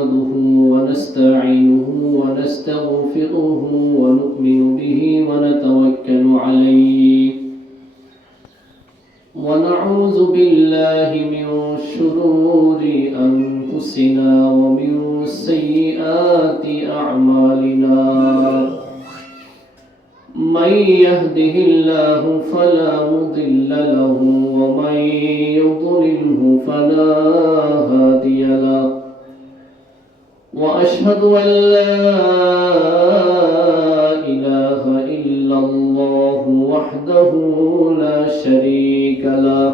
نحمده ونستعينه ونستغفره ونؤمن به ونتوكل عليه ونعوذ بالله من شرور أنفسنا ومن سيئات أعمالنا من يهده الله فلا مضل له ومن يضلله فلا هادي له وأشهد أن لا إله إلا الله وحده لا شريك له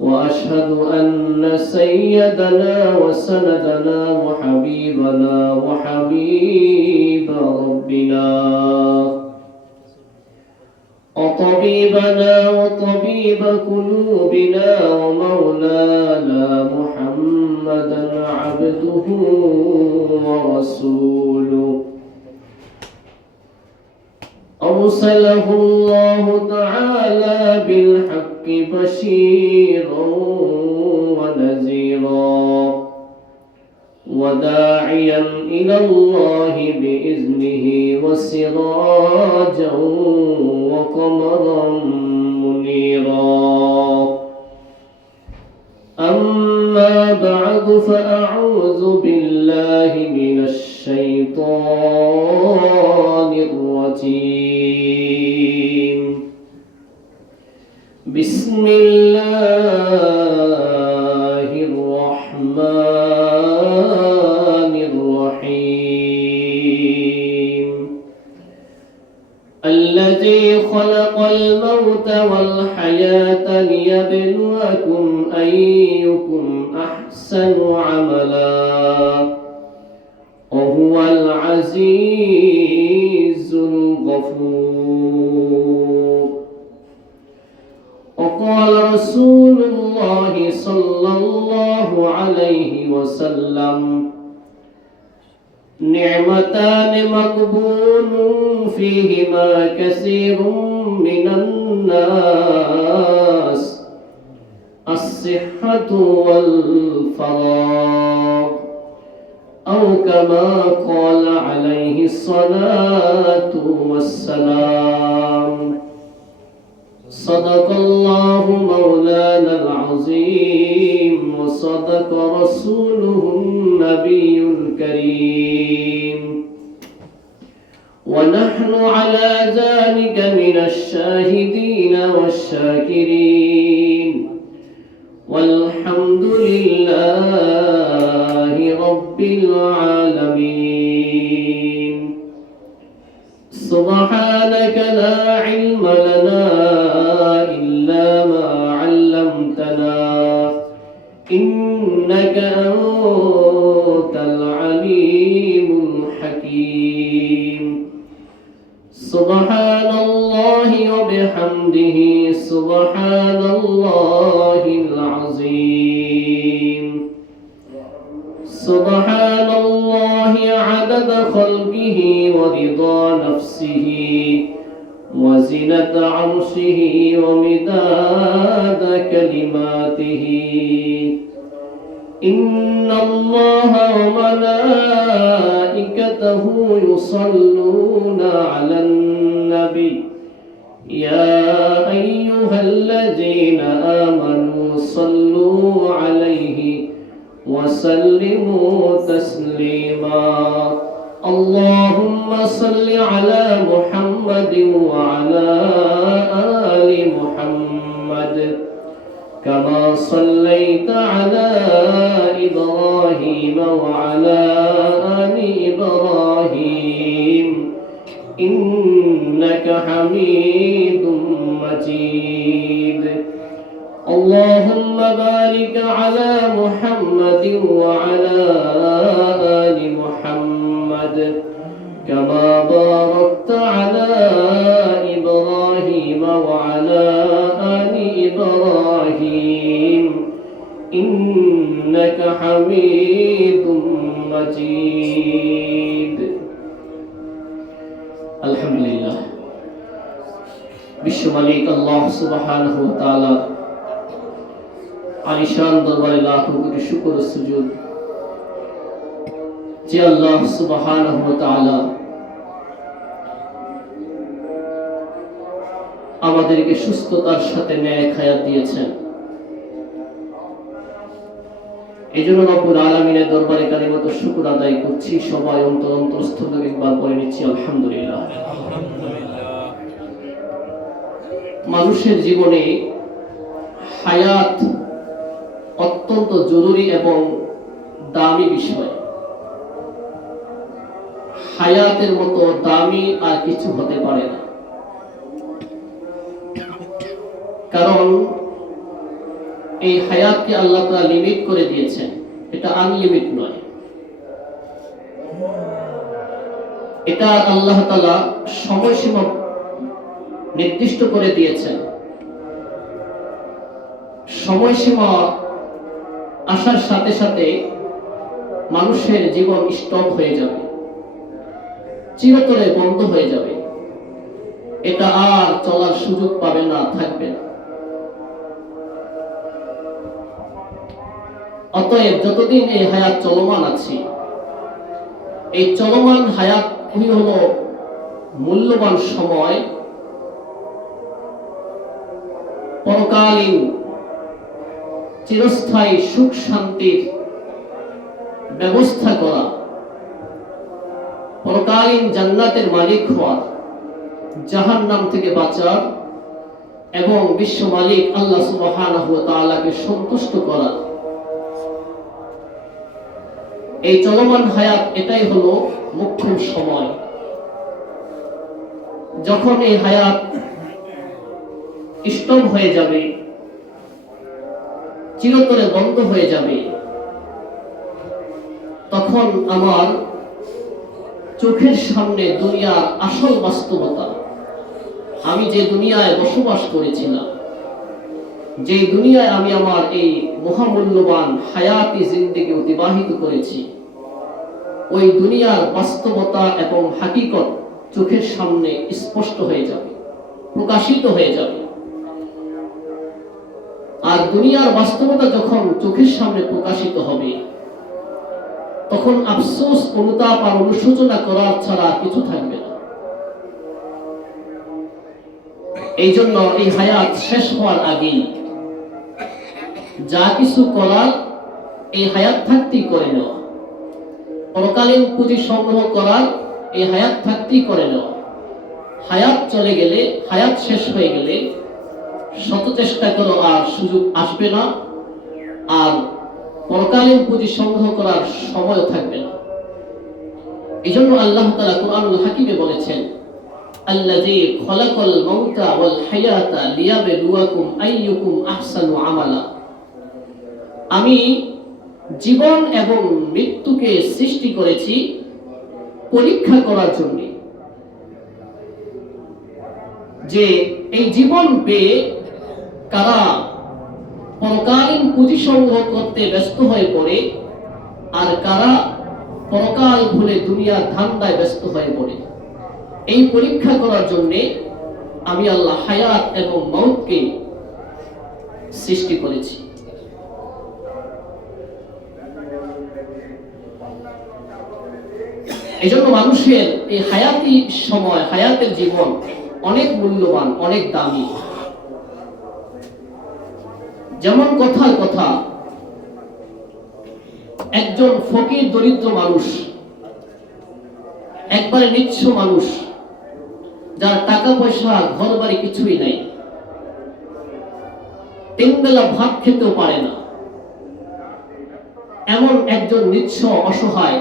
وأشهد أن سيدنا وسندنا وحبيبنا وحبيب ربنا وطبيبنا وطبيب قلوبنا ومولانا محمدا عبده ورسوله أرسله الله تعالى بالحق بشيرا ونذيرا وداعيا إلى الله بإذنه وسراجا وقمرا منيرا أما بعد فأعوذ بالله من الشيطان الرجيم بسم الله الرحمن الرحيم الذي خلق الموت والحياة ليبلوكم أيكم أحسن عملا وهو العزيز الغفور وقال رسول الله صلى الله عليه وسلم نعمتان مقبول فيهما كثير من الناس الصحة والفراغ أو كما قال عليه الصلاة والسلام صدق الله مولانا العظيم وصدق رسوله النبي الكريم ونحن على ذلك من الشاهدين والشاكرين والحمد لله رب العالمين سبحانك لا علم لنا إلا ما علمتنا إنك أنت العليم الحكيم سبحان الله وبحمده سبحان الله العظيم سبحان الله عدد خلقه ورضا نفسه وزنة عرشه ومداد كلماته إن الله وملائكته يصلون على النبي يا أيها الذين آمنوا صلوا عليه وسلموا تسليما اللهم صل على محمد وعلى آل محمد كما صليت على إبراهيم وعلى آل إبراهيم إنك حميد مجيد اللهم بارك على محمد وعلى آل محمد كما باركت على إبراهيم وعلى آل إبراهيم إنك حميد مجيد الحمد لله বিশ্ব মালিক আল্লাহ সুবহানাহু ওয়া তাআলা আলিশান দরবারে লাখো কোটি শুকর ও সুজুদ যে আল্লাহ সুবহানাহু ওয়া তাআলা আমাদেরকে সুস্থতার সাথে ন্যায় হায়াত দিয়েছেন, এই জন্য রব্বুল আলামিনের দরবারে কালিমাত শুকর আদায় করছি। সবাই অন্তরস্থ থেকে একবার বলে নিচ্ছি আলহামদুলিল্লাহ। মানুষের জীবনে হায়াত অত্যন্ত জরুরি এবং দামি বিষয়। হায়াতের মতো দামি আর কিছু হতে পারে না, কারণ এই হায়াতকে আল্লাহ তাআলা লিমিট করে দিয়েছেন। এটা আনলিমিট নয়, এটা আল্লাহ তাআলা সময়সীমা নির্দিষ্ট করে দিয়েছেন। সময়সীমা আসার সাথে সাথে মানুষের জীবন স্টপ হয়ে যাবে, চিরতরে বন্ধ হয়ে যাবে, এটা আর চলার সুযোগ পাবে না, থাকবে না। অতএব যতদিন এই হায়াত চলমান আছে, এই চলমান হায়াত হলো মূল্যবান সময়, পরকালীন চিরস্থায়ী সুখ শান্তির ব্যবস্থা করা, পরকালীন জান্নাতের মালিক হওয়ার, জাহান্নাম থেকে বাঁচার এবং বিশ্ব মালিক আল্লাহ সুবহানাহু ওয়া তাআলাকে সন্তুষ্ট করা। এই চলমান হায়াত এটাই হলো মুখ্য সময়। যখন এই হায়াত স্টপ হয়ে যাবে, চিরতরে বন্ধ হয়ে যাবে, তখন আমার চোখের সামনে দুনিয়ার আসল বাস্তবতা, আমি যে দুনিয়ায় বসবাস করেছিলাম, যে দুনিয়ায় আমি আমার এই মহামূল্যবান হায়াতি জিন্দেগি অতিবাহিত করেছি, ওই দুনিয়ার বাস্তবতা এবং হাকিকত চোখের সামনে স্পষ্ট হয়ে যাবে, প্রকাশিত হয়ে যাবে। আর দুনিয়ার বাস্তবতা যখন চোখের সামনে প্রকাশিত হবে, তখন আফসোস, অনুতাপ আর অনুশোচনা করার ছাড়া কিছু থাকবে না। এই জন্য এই হায়াত শেষ হওয়ার আগেই যা কিছু করার এই হায়াত থাকতেই করে নেওয়া, পরকালীন পুঁজি সংগ্রহ করার এই হায়াত থাকতেই করে নেওয়া। হায়াত চলে গেলে, হায়াত শেষ হয়ে গেলে শত চেষ্টা করো আর সুযোগ আসবে না, আর পরকালীন পুঁজি সংগ্রহ করার সময়ও থাকবে না। এই জন্য আল্লাহ তাআলা কুরআনুল হাকিমে বলেছেন, আল্লাযী খালাকাল মাউতা ওয়াল হায়াতা লিয়াবলুয়াকুম আইয়ুকুম আহসানু আমালা। আমি জীবন এবং মৃত্যুকে সৃষ্টি করেছি পরীক্ষা করার জন্য, যে এই জীবন পেয়ে কারা পরকালীন পুঁজি সংগ্রহ করতে ব্যস্ত হয়ে পড়ে, আর কারা পরকাল ভুলে দুনিয়ার ধান্দায় ব্যস্ত হয়ে পড়ে। এই পরীক্ষা করার জন্য আমি আল্লাহ হায়াত এবং মওতকে সৃষ্টি করেছি। এই জন্য মানুষের এই হায়াতি সময়, হায়াতের জীবন অনেক মূল্যবান, অনেক দামি। যেমন কথার কথা, একজন ফকির দরিদ্র মানুষ, একবারে নিঃস্ব মানুষ, যার টাকা পয়সা ঘর বাড়ি কিছুই নাই, তিন বেলা ভাত খেতেও পারে না, এমন একজন নিঃস্ব অসহায়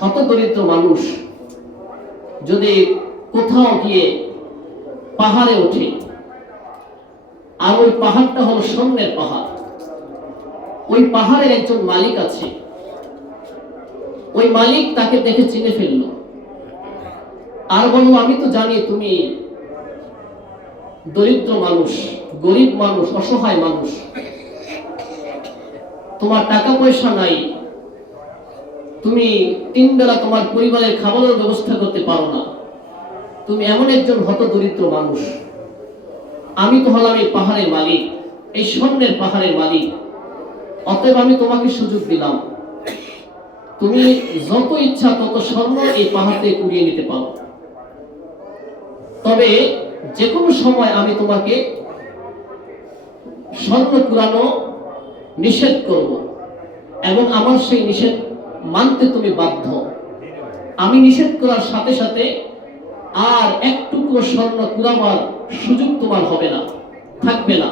হতদরিদ্র মানুষ যদি কোথাও গিয়ে পাহাড়ে ওঠে, আর ওই পাহাড়টা হলো স্বর্ণের পাহাড়, ওই পাহাড়ের একজন মালিক আছে, ওই মালিক তাকে দেখে চিনে ফেলল, আর বলল, আমি তো জানি তুমি দরিদ্র মানুষ, গরিব মানুষ, অসহায় মানুষ, তোমার টাকা পয়সা নাই, তুমি তিন বেলা তোমার পরিবারের খাবারের ব্যবস্থা করতে পারো না, তুমি এমন একজন হতদরিদ্র মানুষ। আমি তো হলাম এই পাহাড়ের মালিক, এই স্বর্ণের পাহাড়ের মালিক, অতএব আমি তোমাকে সুযোগ দিলাম, তুমি যত ইচ্ছা তত স্বর্ণ এই পাহাড় থেকে কুড়িয়ে নিতে পারো, তবে যে কোনো সময় আমি তোমাকে স্বর্ণ কুড়ানো নিষেধ করব এবং আমার সেই নিষেধ মানতে তুমি বাধ্য। আমি নিষেধ করার সাথে সাথে আর এক টুকরো স্বর্ণ কুড়াবার সুযোগ তোমার হবে না, থাকবে না।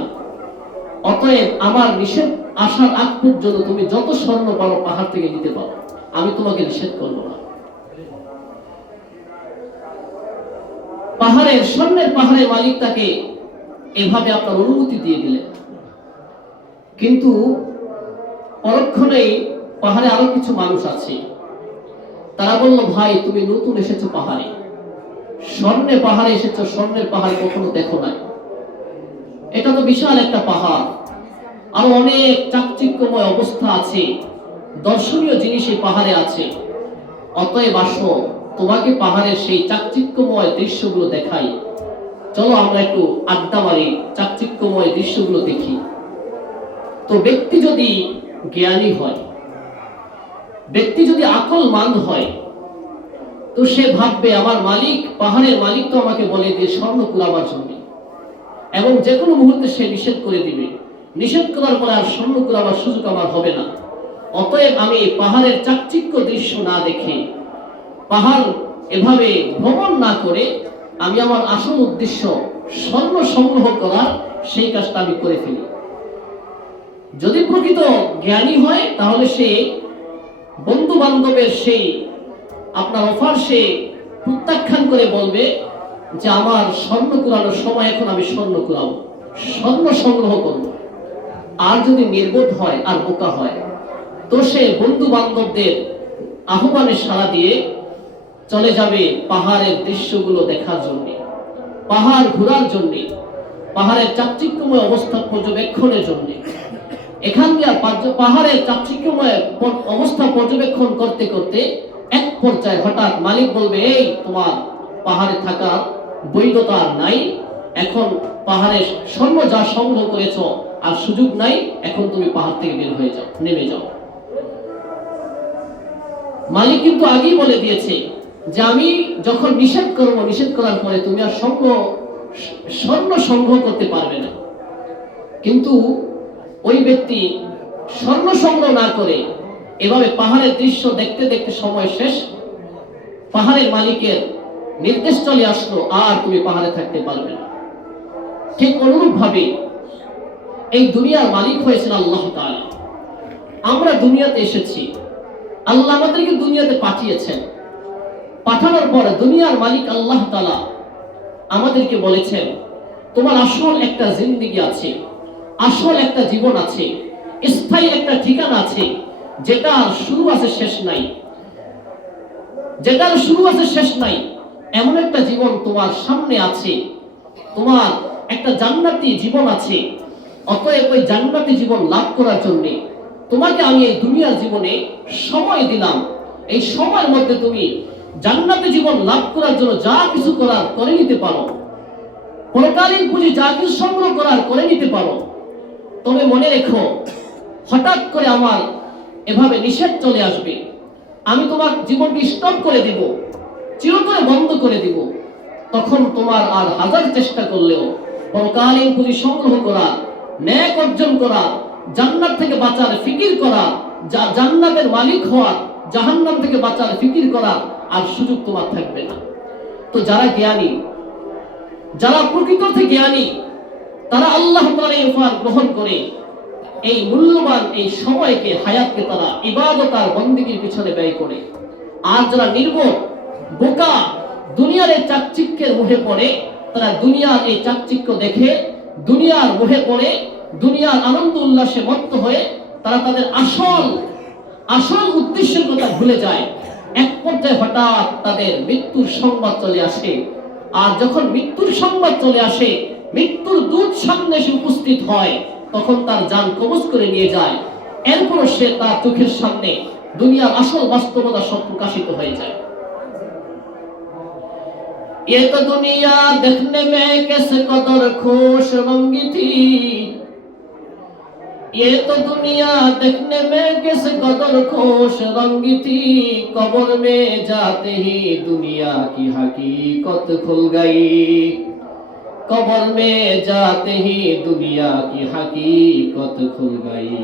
অতএব আমার নিষেধ আসার আগ পর্যন্ত তুমি যত স্বর্ণ পারো পাহাড় থেকে নিতে পারো, আমি তোমাকে নিষেধ করবো না। স্বর্ণের পাহাড়ের মালিক তাকে এভাবে আপনার অনুমতি দিয়ে দিলেন। কিন্তু পরক্ষণেই পাহাড়ে আরো কিছু মানুষ আছে, তারা বলল, ভাই তুমি নতুন এসেছো পাহাড়ে, স্বর্ণের পাহাড়ে এসেছো, স্বর্ণের পাহাড় কখনো দেখো নাই, এটা তো বিশাল একটা পাহাড়, আরো অনেক চাকচিক্যময় অবস্থা আছে, দর্শনীয় জিনিস এই পাহাড়ে আছে। অতএব আসো, তোমাকে পাহাড়ের সেই চাকচিক্যময় দৃশ্যগুলো দেখাই, চলো আমরা একটু আড্ডা মারি, চাকচিক্যময় দৃশ্যগুলো দেখি। তো ব্যক্তি যদি জ্ঞানী হয়, ব্যক্তি যদি আকলমান হয়, তো সে ভাববে আমার মালিক, পাহাড়ের মালিক তো আমাকে বলে দিয়ে স্বর্ণ কুড়াবার জন্য, এবং যে কোনো মুহূর্তে সে নিষেধ করে দিবে, নিষেধ করার পরে আর স্বর্ণ কুড়াবার সুযোগ আমার হবে না। অতএব আমি পাহাড়ের চাকচিক্য দৃশ্য না দেখে, পাহাড় এভাবে ভ্রমণ না করে, আমি আমার আসল উদ্দেশ্য স্বর্ণ সংগ্রহ করার সেই কাজটা আমি করে ফেলি। যদি প্রকৃত জ্ঞানী হয় তাহলে সে বন্ধু বান্ধবের সেই আপনার অফার সে প্রত্যাখ্যান করে বলবে যে আমার স্বর্ণ কুড়ানোর সময় এখন, আমি স্বর্ণ কুড়াবো, স্বর্ণ সংগ্রহ করব। আর যদি নির্বোধ হয় আর বোকা হয়, তো সে বন্ধু বান্ধবদের আহ্বানে সাড়া দিয়ে চলে যাবে পাহাড়ের দৃশ্যগুলো দেখার জন্য, পাহাড় ঘোরার জন্য, পাহাড়ের চাকচিক্যময় অবস্থা পর্যবেক্ষণের জন্য। এখান দিয়ে পাহাড়ের চাকচিক্যময় অবস্থা পর্যবেক্ষণ করতে করতে এক পর্যায়ে হঠাৎ মালিক বলবে, এই তোমার পাহাড়ে থাকার বৈধতা আর নাই, এখন পাহাড়ে স্বর্ণ যা সংগ্রহ করেছ আর সুযোগ নাই, এখন তুমি পাহাড় থেকে বের হয়ে যাও, নেমে যাও। মালিক কিন্তু আগেই বলে দিয়েছে যে আমি যখন নিষেধ করবো, নিষেধ করার পরে তুমি আর স্বর্ণ সংগ্রহ করতে পারবে না। কিন্তু ওই ব্যক্তি স্বর্ণ সংগ্রহ না করে এভাবে পাহাড়ের দৃশ্য দেখতে দেখতে সময় শেষ, পাহাড়ের মালিকের নির্দেশ চলে আসলো, আর তুমি পাহাড়ে থাকতে পারবে না। ঠিক অনুরূপ ভাবে এই দুনিয়ার মালিক হয়েছেন আল্লাহ তাআলা। আমরা দুনিয়াতে এসেছি, আল্লাহ আমাদেরকে দুনিয়াতে পাঠিয়েছেন, পাঠানোর পর দুনিয়ার মালিক আল্লাহ তাআলা আমাদেরকে বলেছেন, তোমার আসল একটা জিন্দেগি আছে, আসল একটা জীবন আছে, স্থায়ী একটা ঠিকানা আছে, যেটার শুরু আছে শেষ নাই, যেটার শুরু আছে শেষ নাই, এমন একটা জীবন তোমার সামনে আছে, তোমার একটা জান্নাতি জীবন আছে। অতএব ওই জান্নাতি জীবন লাভ করার জন্য তোমাকে আমি এই দুনিয়ার জীবনে সময় দিলাম, এই সময়ের মধ্যে তুমি জান্নাতি জীবন লাভ করার জন্য যা কিছু করার করে নিতে পারো, পরকালীন পুঁজি যা কিছু সংগ্রহ করার করে নিতে পারো। তবে মনে রেখো, হঠাৎ করে আমার এভাবে নিষেধ চলে আসবে, আমি তোমার জীবনকে স্টপ করে দিব, চিরতরে বন্ধ করে দিব। তখন তোমার আর হাজার চেষ্টা করলেও পরকালীন পুঁজি সংগ্রহ করা, ন্যায় অর্জন করা, জান্নাত থেকে বাঁচার ফিকির করা, জান্নাতের মালিক হওয়া, জাহান্নাম থেকে বাঁচার ফিকির করা আর সুযোগ তোমার থাকবে না। তো যারা জ্ঞানী, যারা প্রকৃত থেকে জ্ঞানী, তারা আল্লাহ তাআলার উপহার গ্রহণ করে এই মূল্যবান এই সময়কে, হায়াতকে তারা ইবাদত আর বন্দেগীর পিছনে ব্যয় করে। আর যারা নির্বোধ, বোকা, দুনিয়ার এই চাকচিক্যের মোহে পড়ে, তারা দুনিয়ার এই চাকচিক্য দেখে, দুনিয়ার মোহে পড়ে, দুনিয়ার আনন্দ উল্লাসে মত্ত হয়ে তারা তাদের আসল উদ্দেশ্যের কথা ভুলে যায়। এক পর্যায়ে হঠাৎ তাদের মৃত্যুর সংবাদ চলে আসে। আর যখন মৃত্যুর সংবাদ চলে আসে, মৃত্যুর দূত সামনে এসে উপস্থিত হয়, তখন তার জান কবজ করে নিয়ে যায়। এরপরও সে তার চোখের সামনে দুনিয়ার আসল বাস্তবতা সব প্রকাশিত হয়ে যায়। ये तो दुनिया देखने में किस कदर खुश रंगी थी, ये तो दुनिया देखने में किस कदर खुश रंगी थी, कब्र में जाते ही दुनिया की हकीकत खुल गई। कब्र में जाते ही दुनिया की हकीकत खुल गई।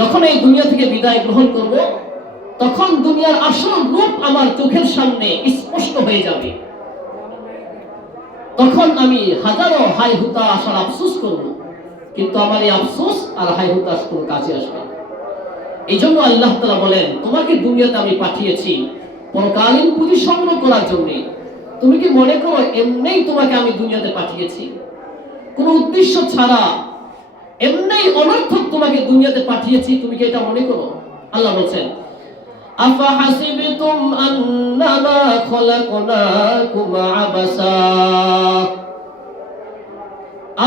যখন এই দুনিয়া থেকে বিদায় গ্রহণ করব, তখন দুনিয়ার আসল রূপ আমার চোখের সামনে স্পষ্ট হয়ে যাবে। তখন আমি হাজারো হাই হুতাশার আফসোস করব, কিন্তু আমার এই আফসোস আর হাই হুতাশ কোনো কাজে আসবে না। এই জন্য আল্লাহ তাআলা বলেন, তোমাকে দুনিয়াতে আমি পাঠিয়েছি পরকালীন পুঁজি সংগ্রহ করার জন্য। তুমি কি মনে করো এমনিই তোমাকে আমি দুনিয়াতে পাঠিয়েছি? কোনো উদ্দেশ্য ছাড়া এমনিই অনর্থক তোমাকে দুনিয়াতে পাঠিয়েছি, তুমি কি এটা মনে করো? আল্লাহ বলছেন, আফা হাসিবতুম আন্নামা খলাকনাকুম আবাসা,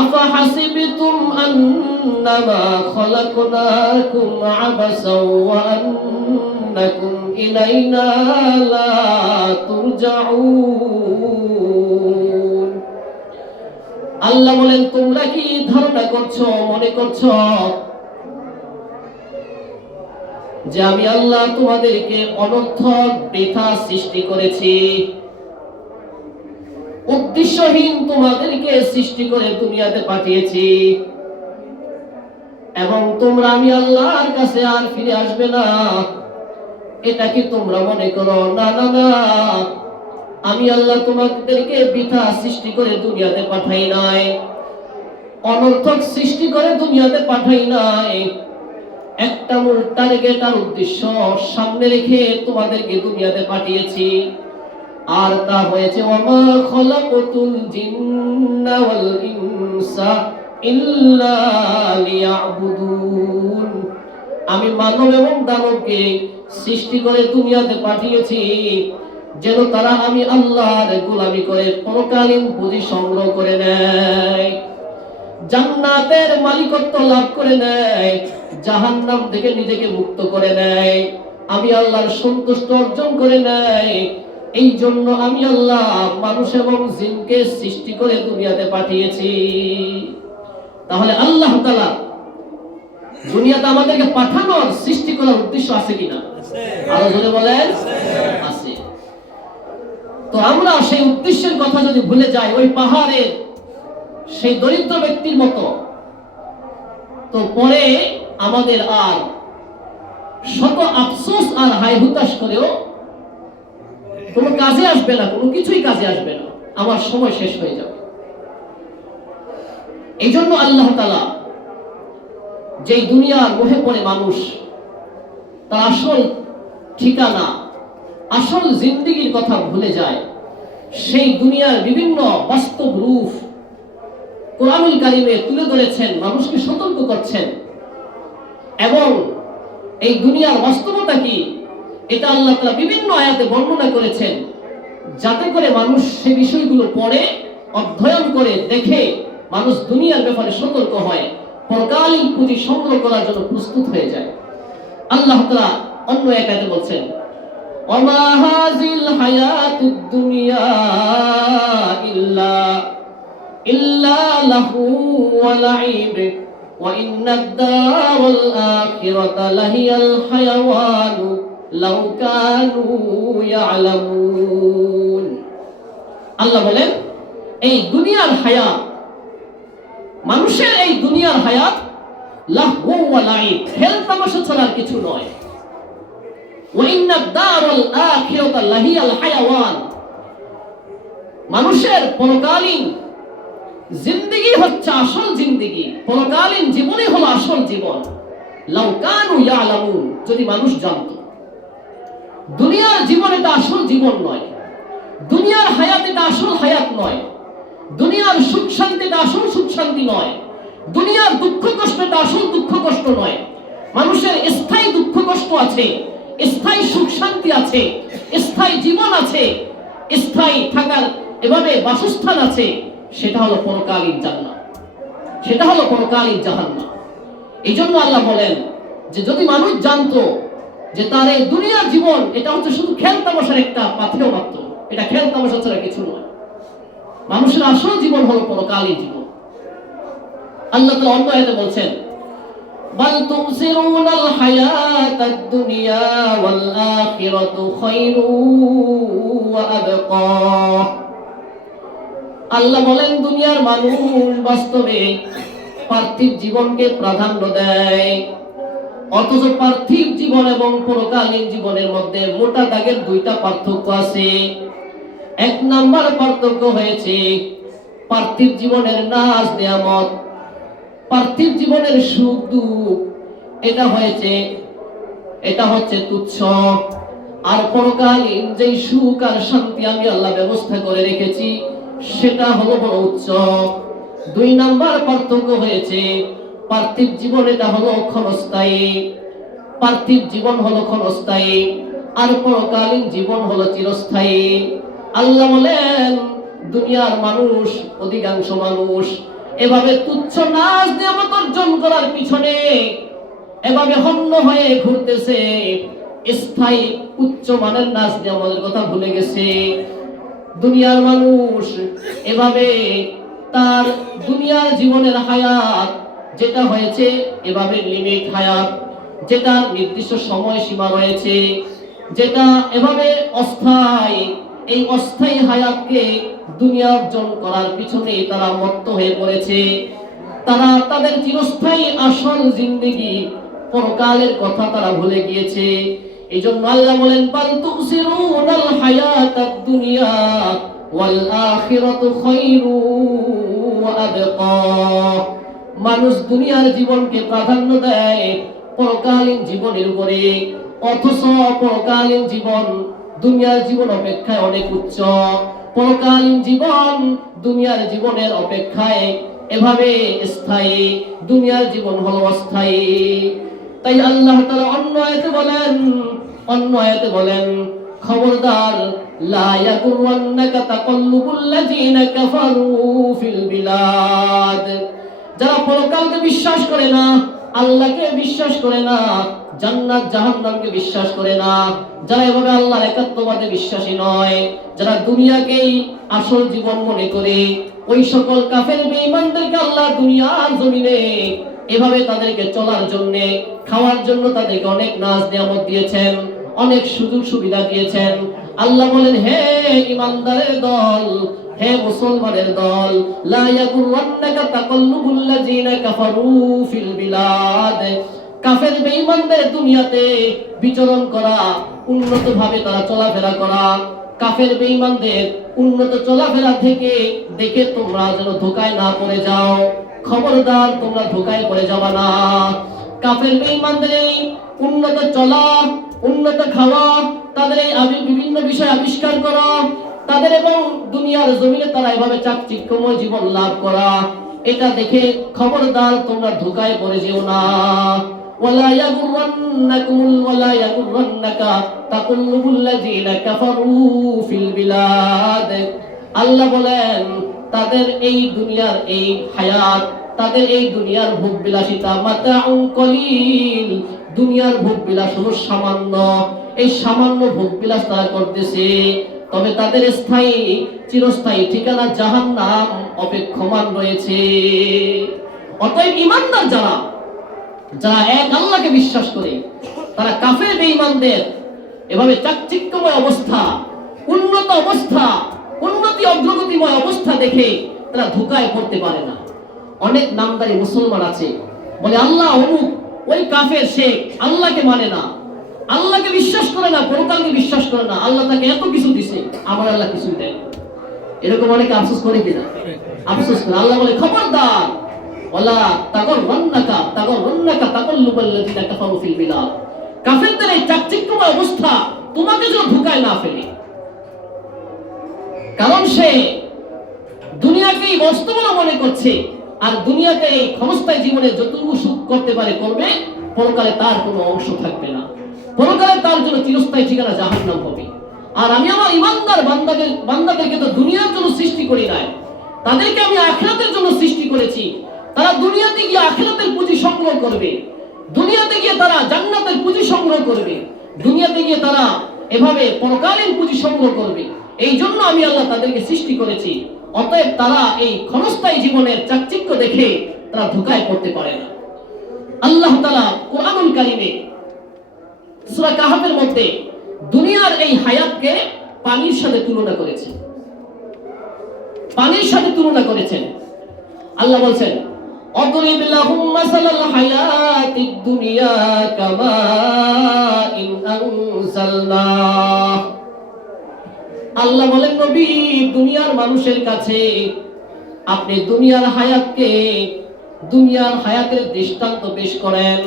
আফা হাসিবতুম আন্নামা খলাকনাকুম আবাসা ওয়া আন্নাকুম ইলাইনা লা তুরজাউন। আল্লাহ বলেন, তোমরা কি ধারণা করছো, মনে করছো যে আমি আল্লাহ তোমাদেরকে অনর্থক বৃথা সৃষ্টি করেছি, উদ্দেশ্যহীন তোমাদেরকে সৃষ্টি করে দুনিয়াতে পাঠিয়েছি, এবং তোমরা আমি আল্লাহর কাছে আর ফিরে আসবে না, এটা কি তোমরা মনে করো? না না না, আমি আল্লাহ তোমাদেরকে বৃথা সৃষ্টি করে দুনিয়াতে পাঠাই নাই, অনর্থক সৃষ্টি করে দুনিয়াতে পাঠাই নাই। একটা মূল টার্গেট আর উদ্দেশ্য সামনে রেখে তোমাদেরকে দুনিয়াতে পাঠিয়েছি, আর তা হয়েছে ওয়ামা খলাকতুল জিন্না ওয়াল ইনসা ইল্লা লিয়াবুদুন। আমি মানব এবং দানবকে সৃষ্টি করে দুনিয়াতে পাঠিয়েছি যেন তারা আমি আল্লাহর গোলামি করে পরকালীন পুঁজি সংগ্রহ করে নেয়, জান্নাতের মালিকত্ব লাভ করে নেয়, জাহান্নাম থেকে নিজেকে মুক্ত করে নেয়, আমি আল্লাহর সন্তুষ্ট অর্জন করে নেয়। এই জন্য আমি আল্লাহ মানুষ এবং জিনকে সৃষ্টি করে দুনিয়াতে পাঠিয়েছি। তাহলে আল্লাহ তাআলা দুনিয়াতে আমাদেরকে পাঠানোর, সৃষ্টি করার উদ্দেশ্য আছে কিনা? আরো জোরে বলেন, আছে। তো আমরা সেই উদ্দেশ্যের কথা যদি ভুলে যাই, ওই পাহাড়ের সেই দরিদ্র ব্যক্তির মতো, তো পরে আমাদের আর শত আফসোস আর হাই হুতাশ করেও কোনো কাজে আসবে না, কোনো কিছুই কাজে আসবে না, আমার সময় শেষ হয়ে যাবে। এই জন্য আল্লাহ তাআলা যেই দুনিয়ার মোহে পড়ে মানুষ তার আসল ঠিকানা, আসল জিন্দেগির কথা ভুলে যায়, সেই দুনিয়ার বিভিন্ন বাস্তব রূপ কোরআনুল কারীমে তুলে ধরেছেন, মানুষকে সতর্ক করছেন, এবং এই দুনিয়ার বাস্তবতা কি এটা আল্লাহ তাআলা বিভিন্ন আয়াতে বর্ণনা করেছেন, যাতে করে মানুষ সেই বিষয়গুলো পড়ে, অধ্যয়ন করে, দেখে মানুষ দুনিয়ার ব্যাপারে সতর্ক হয়, পরকালীন পুঁজি সংগ্রহ করার জন্য প্রস্তুত হয়ে যায়। আল্লাহ তাআলা অন্য এক আয়াতে বলছেন, ওমা হাযিল হায়াতুদ দুনিয়া ইল্লা লাহু ওয়া লাইব ওয়া ইন্নাদ দারাল আখিরাতা লাহিয়াল হায়াওয়ানু লাউ কানু ইয়ালামুন। আল্লাহ বলেন, এই দুনিয়ার হায়াত, মানুষের এই দুনিয়ার হায়াত লাহু ওয়া লাইব, খেল তামাশা ছাড়া কিছু নয়। ওয়া ইন্নাদ দারাল আখিরাতা লাহিয়াল হায়াওয়ান, মানুষের পরকালীন জিন্দেগি হচ্ছে আসল জিন্দেগি, পরকালীন জীবনই হলো আসল জীবন। লাউ কানু ইয়ালামুন, যদি মানুষ জানতো। দুনিয়ার জীবন এটা আসল জীবন নয়, দুনিয়ার হায়াত এটা আসল হায়াত নয়, দুনিয়ার সুখ শান্তি এটা আসল সুখ শান্তি নয়, দুনিয়ার দুঃখ কষ্ট এটা আসল দুঃখ কষ্ট নয়। মানুষের স্থায়ী দুঃখ কষ্ট আছে, স্থায়ী সুখ শান্তি আছে, স্থায়ী জীবন আছে, স্থায়ী থাকার এভাবে বাসস্থান আছে, সেটা হলো পরকালীন জান্নাত, সেটা হলো পরকালীন জাহান্নাম। এই জন্য আল্লাহ বলেন যে যদি মানুষ জানতো যে তার এই দুনিয়ার জীবন এটা হচ্ছে শুধু খেল তামাশার একটা পাথেয় মাত্র, এটা খেল তামাশা ছাড়া কিছু নয়, মানুষের আসল জীবন হলো পরকালীন জীবন। আল্লাহ তাআলা অন্য আয়াতে বলছেন, বাল তুসিরুনাল হায়াতাদ দুনিয়া ওয়াল আখিরাতু খায়রু ওয়া আবকা। আল্লাহ বলেন, দুনিয়ার মানুষ বাস্তবে পার্থিব জীবনকে প্রাধান্য দেয়, অথচ পার্থিব জীবন এবং পরকালীন জীবনের মধ্যে মোটা দাগের দুইটা পার্থক্য আছে। এক নাম্বার পার্থক্য হয়েছে পার্থিব জীবনের নাজ নিয়ামত, পার্থিব জীবনের সুখ দুঃখ, এটা হচ্ছে তুচ্ছ। আর পরকালীন যেই সুখ আর শান্তি আমি আল্লাহ ব্যবস্থা করে রেখেছি সেটা হলো বড় উচ্চ। দুই নাম্বার পার্থক্য হয়েছে পার্থিব জীবন এটা হলো ক্ষণস্থায়ী, পার্থিব জীবন হলো ক্ষণস্থায়ী আর পরকালীন জীবন হলো চিরস্থায়ী। আল্লাহ বলেন, দুনিয়ার মানুষ, অধিকাংশ মানুষ এভাবে তুচ্ছ নাজ নিয়ামত অর্জন করার পিছনে এভাবে হন্য হয়ে ঘুরতেছে, স্থায়ী উচ্চ মানের নাজ নিয়ামতের কথা ভুলে গেছে। দুনিয়ার মানুষ এভাবে তার দুনিয়ার জীবনের হায়াত যেটা হয়েছে এভাবে লিমিট হায়াত, যেটা নির্দিষ্ট সময় সীমা রয়েছে, যেটা এভাবে অস্থায়ী, এই অস্থায়ী হায়াতকে দুনিয়া অর্জন করার পিছনে তারা মত্ত হয়ে পড়েছে। তারা তাদের চিরস্থায়ী আসল জিন্দেগি পরকালের কথা তারা ভুলে গিয়েছে। এই জন্য আল্লাহ বলেন, বাল তুসিরুনাল হায়াতাদ দুনিয়া ওয়াল আখিরাতু খায়রু ওয়া আবকা। মানুষ দুনিয়ার জীবনকে প্রাধান্য দেয় পরকালীন জীবনের উপরে, অথচ পরকালীন জীবন দুনিয়ার জীবন অপেক্ষায় অনেক উচ্চ। পরকালীন জীবন দুনিয়ার জীবনের অপেক্ষায় এভাবে স্থায়ী, দুনিয়ার জীবন হলো অস্থায়ী। তাই আল্লাহ তাআলা অন্য আয়াতে বলেন, খবরদার, লা ইয়াগুররান্নাকা তাকাল্লুবুল লাযিনা কাফারু ফিল বিলাদ। যারা পরকালকে বিশ্বাস করে না, আল্লাহকে বিশ্বাস করে না, জান্নাত জাহান্নামকে বিশ্বাস করে না, যারা এভাবে আল্লাহর একাত্মবাদে বিশ্বাসী নয়, যারা দুনিয়াকেই আসল জীবন মনে করে, ওই সকল কাফের বেঈমানদেরকে আল্লাহ দুনিয়ার জমিনে এভাবে তাদেরকে চলার জন্য, খাওয়ার জন্য তাদেরকে অনেক নাজ নিয়ামত দিয়েছেন, অনেক সুযোগ সুবিধা দিয়েছেন। আল্লাহ বলেন, হে ঈমানদারের দল, হে মুসলমানের দল, লা ইয়াগুররান্নাকা তাকাল্লুবুল লাযিনা কাফারু ফিল বিলাদ। কাফের বেঈমানদের দুনিয়াতে বিচরণ করা, উন্নত ভাবে তারা চলাফেরা করা, কাফের বেঈমানদের উন্নত চলাফেরা থেকে দেখে তোমরা যেন ধোঁকায় না পড়ে যাও। খবরদার, তোমরা ধোঁকায় পড়ে যাবা না। কাফের বেঈমানদের এই উন্নত চলা, উন্নত খাওয়া, তাদের এই বিভিন্ন বিষয় আবিষ্কার করা, তাদের এবং দুনিয়ার জমিনে তারা এভাবে চাকচিক্যময় জীবন লাভ করা, এটা দেখে খবরদার তোমরা ধোঁকায় পড়ে যেও না। ওয়ালা ইয়াগুররান্নাকা তাকাল্লুবুল লাযিনা কাফারু ফিল বিলাদ। আল্লাহ বলেন, তাদের এই দুনিয়ার এই হায়াত, তাদের এই দুনিয়ার ভোগ বিলাসিতা, মাতাউন কলিল, দুনিয়ার ভোগ বিলাস হলো সামান্য। এই সামান্য ভোগ বিলাস তারা করতেছে, তবে তাদের স্থায়ী চিরস্থায়ী ঠিকানা জাহান্নাম অপেক্ষমান রয়েছে। অতএব ঈমানদার যারা এক আল্লাহকে বিশ্বাস করে, তারা কাফের বেঈমানদের এভাবে চাকচিক্যময় অবস্থা, উন্নত অবস্থা, উন্নতি অগ্রগতিময় অবস্থা দেখে তারা ধোঁকায় পড়তে পারে না। অনেক নামদারি মুসলমান আছে, বলে আল্লাহ অমুক, ওই কাফের, সে আল্লাহকে মানে না, আল্লাহকে বিশ্বাস করে না, পরকালকে বিশ্বাস করে না, আল্লাহ তাকে এত কিছু দিছে, আমার আল্লাহ কিছু দেয়। এরকম অনেকে আফসোস করে কিনা? আফসোস করে। আল্লাহ বলে, খবরদার, ওয়ালা তাগররান্নাকা তাকাল্লুবাল লাযিনা কাফারু ফিল বিলাদ। কাফেরদের এই চাকচিক্যময় অবস্থা তোমাকে যেন ধোঁকায় না ফেলে। কারণ সে দুনিয়াকেই বাস্তব মনে করছে, আর দুনিয়াতে এই ক্ষণস্থায়ী জীবনে যতটুকু সুখ করতে পারে করবে, পরকালে তার কোনো অংশ থাকবে না, পরকালে তার জন্য চিরস্থায়ী ঠিকানা জাহান্নাম হবে। আর আমি আমার ঈমানদার বান্দাদেরকে তো দুনিয়ার জন্য সৃষ্টি করি নাই, তাদেরকে আমি আখিরাতের জন্য সৃষ্টি করেছি। তারা দুনিয়াতে গিয়ে আখিরাতের পুঁজি সংগ্রহ করবে, দুনিয়াতে গিয়ে তারা জান্নাতের পুঁজি সংগ্রহ করবে, দুনিয়াতে গিয়ে তারা এভাবে পরকালীন পুঁজি সংগ্রহ করবে। এই জন্য আমি আল্লাহ তাদেরকে সৃষ্টি করেছি। অতএব তারা এই ক্ষণস্থায়ী জীবনের চাকচিক্য দেখে তারা ধোঁকায় পড়তে পারে না। আল্লাহ তাআলা কোরআনুল কারীমে সূরা কাহফের মধ্যে দুনিয়ার এই হায়াতকে পানির সাথে তুলনা করেছেন। পানির সাথে তুলনা করেছেন। আল্লাহ বলছেন, অদরিব লাহুম মাসালাল হায়াতিদ দুনিয়া কামাইন আনজালনাহ। আল্লাহ বলেন, নবী, দুনিয়ার মানুষের কাছে আপনি দুনিয়ার হায়াতের দৃষ্টান্ত পেশ করেন,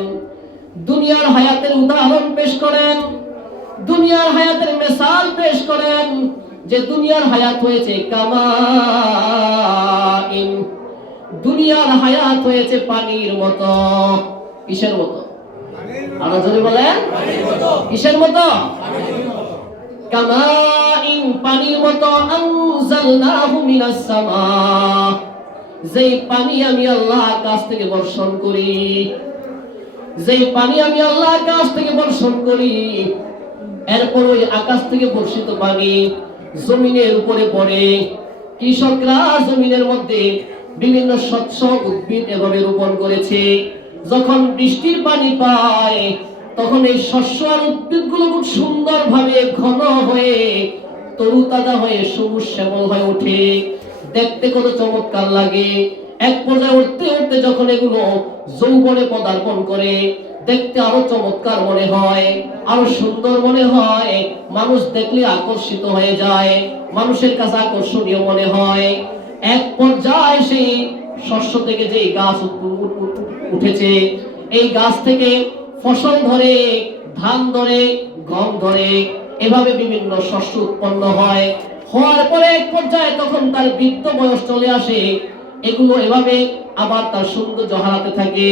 দুনিয়ার হায়াতের উদাহরণ পেশ করেন, দুনিয়ার হায়াতের মিসাল পেশ করেন যে দুনিয়ার হায়াত হয়েছে কামাইন, দুনিয়ার হায়াত হয়েছে পানির মতো। কিসের মতো? আরো জোরে বলেন, কিসের মতো? কামাইন, পানির মতো। আনজালনাহু মিনাস সামা, যেই পানি আমি আল্লাহ আকাশ থেকে বর্ষণ করি, যেই পানি আমি আল্লাহ আকাশ থেকে বর্ষণ করি, এরপর ওই আকাশ থেকে বর্ষিত পানি জমিনের উপরে পড়ে। কৃষকরা জমিনের মধ্যে বিভিন্ন শস্য উদ্ভিদ এভাবে রোপণ করেছে। যখন বৃষ্টির পানি পায় তখন এই শস্য আর উদ্ভিদগুলো খুব সুন্দরভাবে ঘন হয়ে তরুতাজা হয়ে সবুজ শ্যামল হয়ে ওঠে, দেখতে কত চমৎকার লাগে। এক পর্যায়ে উঠতে উঠতে যখন এগুলো যৌবনে পদার্পণ করে, দেখতে আরো চমৎকার মনে হয়, আরো সুন্দর মনে হয়, মানুষ দেখলে আকর্ষিত হয়ে যায়, মানুষের কাছে আকর্ষণীয় মনে হয়। এক পর্যায়ে সেই শস্য থেকে যে গাছ উঠেছে, এই গাছ থেকে ফসল ধরে, ধান ধরে, গম ধরে, এভাবে বিভিন্ন শস্য উৎপন্ন হয়। হওয়ার পরে এক পর্যায়ে তখন তার বৃদ্ধ বয়স চলে আসে, এগুলো এভাবে আবার তার সৌন্দর্য হারাতে থাকে,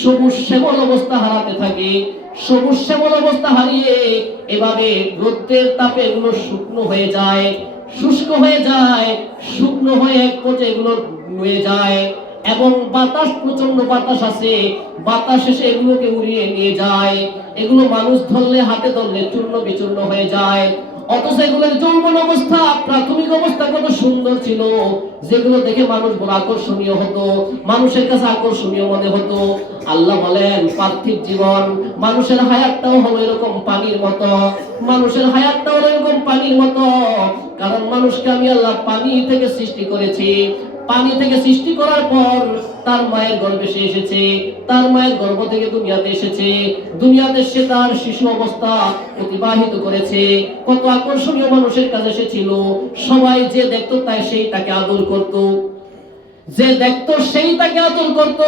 সবুজ শ্যামল অবস্থা হারাতে থাকে। সবুজ শ্যামল অবস্থা হারিয়ে এভাবে রোদ্রের তাপে এগুলো শুকনো হয়ে যায়, শুষ্ক হয়ে যায়, শুকনো হয়ে এক পর্যায়ে এগুলো নুয়ে যায় এবং বাতাস, প্রচন্ড বাতাস আছে, বাতাস এসে এগুলোকে উড়িয়ে নিয়ে যায়। এগুলো মানুষ ধরলে, হাতে ধরলে চূর্ণ বিচূর্ণ হয়ে যায়। অথচ এগুলোর যৌবন অবস্থা, প্রাথমিক অবস্থা কত সুন্দর ছিল, যেগুলো দেখে মানুষ বড় আকর্ষণীয় হতো, মানুষের কাছে আকর্ষণীয় মনে হতো। আল্লাহ বলেন, পার্থিব জীবন, মানুষের হায়াতটাও হলো এরকম পানির মতো, মানুষের হায়াতটাও হলো এরকম পানির মতো। কারণ মানুষকে আমি আল্লাহ পানি থেকে সৃষ্টি করেছি। পানি থেকে সৃষ্টি করার পর তার মায়ের গর্ভে সে এসেছে, তার মায়ের গর্ভ থেকে দুনিয়াতে এসেছে, দুনিয়াতে সে তার শিশু অবস্থা অতিবাহিত করেছে। কত আকর্ষণীয় মানুষের কাছে সে ছিল, সবাই যে দেখতো তাই সেই তাকে আদর করত, যে দেখতো সেই তাকে আদর করত,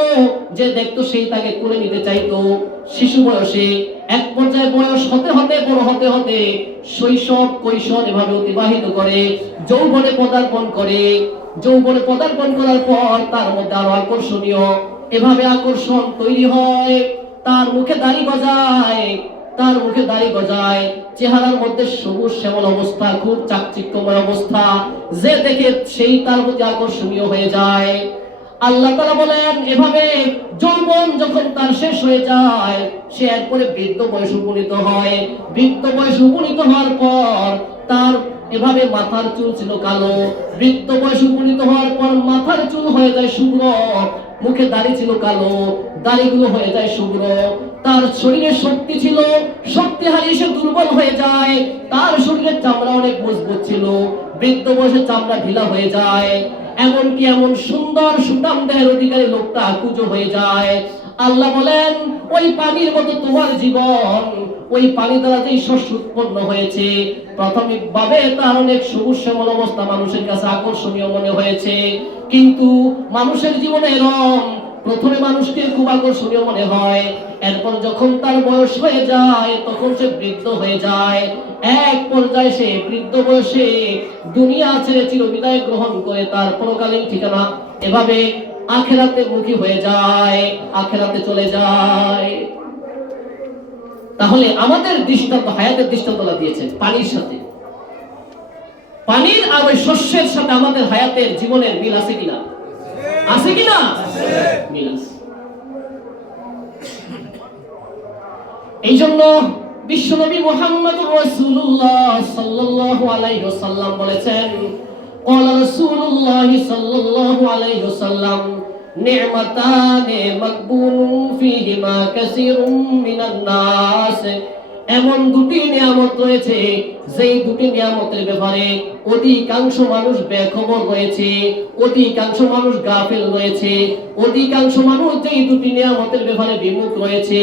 যে দেখতো সেই তাকে কোলে নিতে চাইতো। শিশু বয়সে এক পর্যায়ে বয়স হতে হতে, বড় হতে হতে শৈশব, কৈশোর এভাবে অতিবাহিত করে, যৌবনে পদার্পণ করে। যৌবনে পদার্পণ করার পর তার মধ্যে আরো আকর্ষণীয় এভাবে আকর্ষণ তৈরি হয়। তার মুখে দাড়ি গজায়, তার মুখে দাড়ি গজায়, চেহারার মধ্যে সবুজ শ্যামল অবস্থা, খুব চাকচিক্যময় অবস্থা, যে দেখে সেই তার প্রতি আকর্ষণীয় হয়ে যায়। আল্লাহ তাআলা বলেন, এভাবে যৌবন যখন তার শেষ হয়ে যায়, সে এরপরে বৃদ্ধ বয়স উপনীত হয়। বৃদ্ধ বয়স উপনীত হওয়ার পর তার এভাবে মাথার চুল ছিল কালো, বৃদ্ধ বয়স উপনীত হওয়ার পর মাথার চুল হয়ে যায় শুভ্র, মুখে দাড়ি ছিল কালো, দাড়িগুলো হয়ে যায় শুভ্র। তার শরীরে শক্তি ছিল, শক্তি হারিয়ে সে দুর্বল হয়ে যায়। তার শরীরের চামড়া অনেক মজবুত ছিল, বৃদ্ধ বয়সে চামড়া ঢিলা হয়ে যায়। এমনকি এমন সুন্দর সুঠাম দেহের অধিকারী লোকটা কুজো হয়ে যায়। আল্লাহ বলেন, ওই পানির মতো তোমার জীবন, ওই পানি দ্বারা যেই শস্য উৎপন্ন হয়েছে, প্রাথমিকভাবে তার অনেক সবুজ শ্যামল অবস্থা মানুষের কাছে আকর্ষণীয় মনে হয়েছে, কিন্তু মানুষের জীবনে এরকম প্রথমে মানুষকে খুব আকর্ষণীয় মনে হয়, এরপর যখন তার বয়স হয়ে যায় তখন সে বৃদ্ধ হয়ে যায়। এক পর্যায়ে সে বৃদ্ধ বয়সে দুনিয়া ছেড়ে চিরবিদায় গ্রহণ করে তার পরকালীন ঠিকানা এভাবে আখিরাতে মুখী হয়ে যায়, আখিরাতে চলে যায়। তাহলে আমাদের দৃষ্টান্ত, হায়াতের দৃষ্টান্ত দিয়েছেন পানির সাথে। পানির আর ওই শস্যের সাথে আমাদের হায়াতের জীবনের মিল আছে কিনা? আছে কিনা? মিল আছে। এই জন্য বিশ্বনবী মুহাম্মদুর রাসূলুল্লাহ সাল্লাল্লাহু আলাইহি ওয়াসাল্লাম বলেছেন, ক্বালা রাসূলুল্লাহ সাল্লাল্লাহু আলাইহি ওয়াসাল্লাম, নি'মাতানে মাকবুনুন ফীহিমা কাসীরুম মিনান নাস। এমন দুটি নিয়ামত রয়েছে যেই দুটি নিয়ামতের ব্যাপারে অধিকাংশ মানুষ বেখবর রয়েছে, অধিকাংশ মানুষ গাফিল রয়েছে, অধিকাংশ মানুষ যেই দুটি নিয়ামতের ব্যাপারে বিমুখ রয়েছে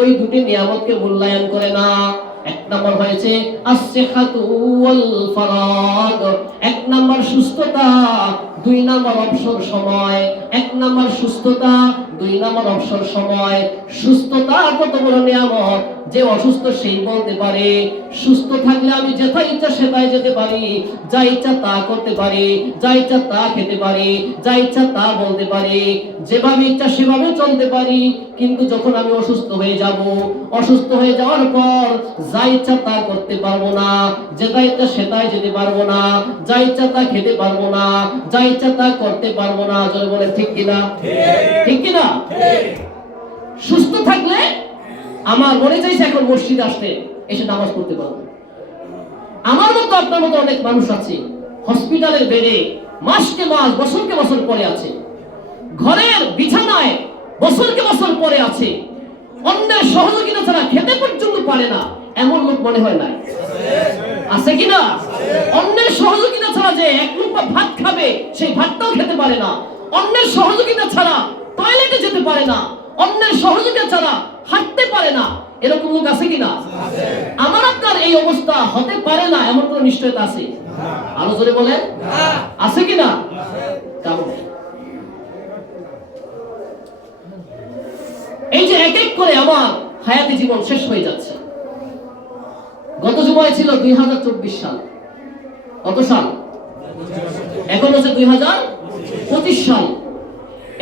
ওই দুটি নিয়ামতকে মূল্যায়ন করে না। এক নম্বর হয়েছে as-সিহাতু ওয়াল ফারাগ, এক নম্বর সুস্থতা, দুই নম্বর অবসর সময়। এক নম্বর সুস্থতা, দুই নম্বর অবসর সময়। সুস্থতা কত বড় নিয়ামত, যে অসুস্থ সেই বলতে পারে সুস্থ থাকলে আমি যেটা ইচ্ছা সেটাই যেতে পারি, যা ইচ্ছা তা করতে পারি, যা ইচ্ছা তা খেতে পারি, যা ইচ্ছা তা বলতে পারি, যেভাবে ইচ্ছা সেভাবে চলতে পারি। কিন্তু যখন আমি অসুস্থ হয়ে যাব, অসুস্থ হয়ে যাওয়ার পর যা ইচ্ছা তা করতে পারবো না, যেটা ইচ্ছা সেটাই যেতে পারবো না, যা ইচ্ছা তা খেতে পারবো না, যা ইচ্ছা তা করতে পারবো না। জোরে বলে ঠিক কিনা? ঠিক কিনা? সুস্থ থাকলে আমার মনে চাইছে এখন মসজিদে আসতে, এসে নামাজ পড়তে পারবো। আমার মতো আপনার মতো অনেক মানুষ আছে হসপিটালের বেডে মাসকে মাস বছরকে বছর পরে আছে, ঘরের বিছানায় বছরকে বছর পরে আছে, অন্যের সহযোগিতা ছাড়া খেতে পর্যন্ত পারে না। এমন লোক মনে হয় না? আছে কিনা? অন্যের সহযোগিতা ছাড়া যে এক লুকমা ভাত খাবে সেই ভাতটাও খেতে পারে না, অন্যের সহযোগিতা ছাড়া টয়লেটে যেতে পারে না, অন্যের সহযোগিতা ছাড়া হাঁটতে পারে না। এরকম লোক আছে কিনা? আমার আপনার এই অবস্থা হতে পারে না এমন কোন নিশ্চয়তা আছে? আরো জোরে বলেন, আছে কিনা? কারণ এই যে এক এক করে আমার হায়াতি জীবন শেষ হয়ে যাচ্ছে। গত জুমায় ছিল 2024 সাল, কত সাল? এখন হচ্ছে 2025 সাল।